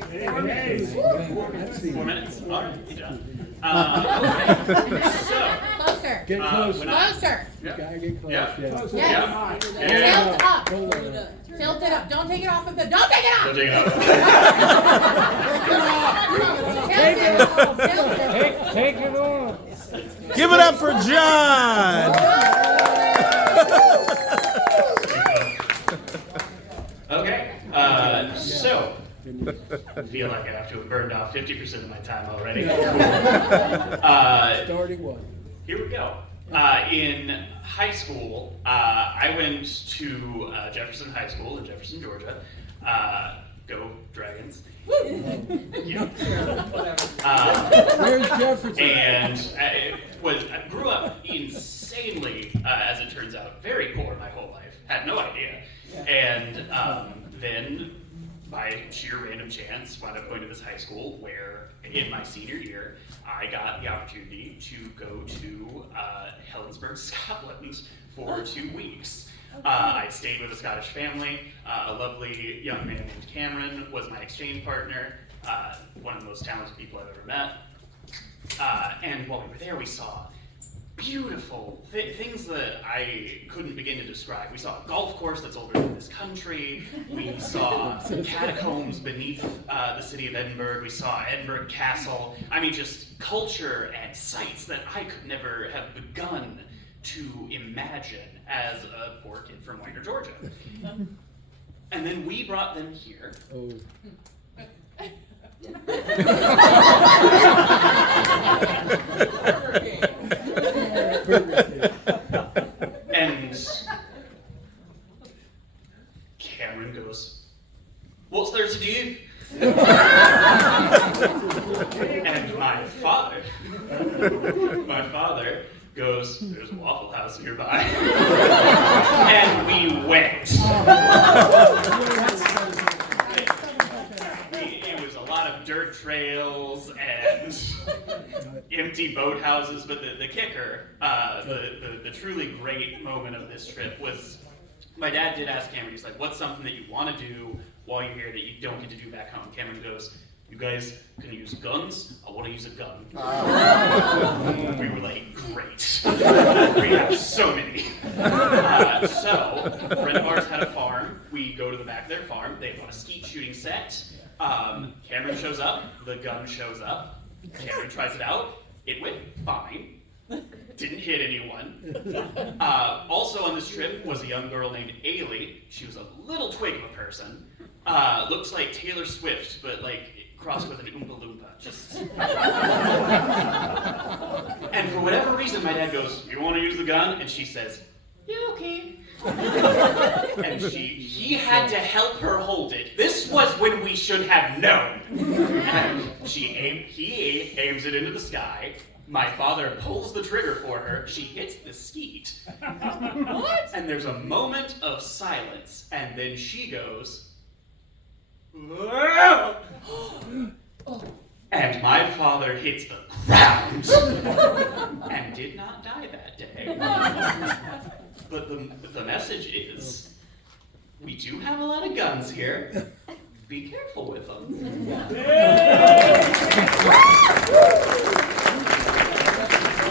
4 minutes? All right, good job. So, Closer. Get closer. Closer. You gotta get close. Yeah. Yeah. Yes. Tilt up. Tilt it up. Don't take it off of the. Don't take it off. don't take it off. Tilt it. Take it on. Give it up for John. Okay, so I feel like I have to have burned off 50% of my time already. Starting one. Here we go. In high school, I went to Jefferson High School in Jefferson, Georgia. Go Dragons. Yeah. Where's Jefferson? And I grew up insanely, as it turns out, very poor my whole life. Had no idea. And then, by sheer random chance, wound up going to this high school where, in my senior year, I got the opportunity to go to Helensburgh, Scotland for 2 weeks. I stayed with a Scottish family. A lovely young man named Cameron was my exchange partner, one of the most talented people I've ever met. And while we were there, we saw beautiful things that I couldn't begin to describe. We saw a golf course that's older than this country. We saw catacombs beneath the city of Edinburgh. We saw Edinburgh Castle. I mean, just culture and sights that I could never have begun to imagine as a poor kid from Weiner, Georgia. And then we brought them here. Oh. And Cameron goes, "What's there to do?" And my father goes, "There's a Waffle House nearby." And we went. It was a lot of dirt trails and empty boathouses, but the kicker, the truly great moment of this trip was my dad did ask Cameron, he's like, "What's something that you want to do while you're here that you don't get to do back home?" Cameron goes, "You guys can use guns. I want to use a gun." We were like, "Great. We have so many." So, a friend of ours had a farm. We go to the back of their farm. They have a skeet shooting set. Cameron shows up. The gun shows up. Cameron tries it out. It went fine. Didn't hit anyone. Also on this trip was a young girl named Ailey. She was a little twig of a person. Looks like Taylor Swift, but like crossed with an Oompa Loompa. Just. And for whatever reason, my dad goes, "You want to use the gun?" And she says, "Yeah, okay." And he had to help her hold it. This was when we should have known. And he aims it into the sky. My father pulls the trigger for her. She hits the skeet. What? And there's a moment of silence, and then she goes, "Whoa!" And my father hits the ground and did not die that day. But the message is, we do have a lot of guns here. Be careful with them.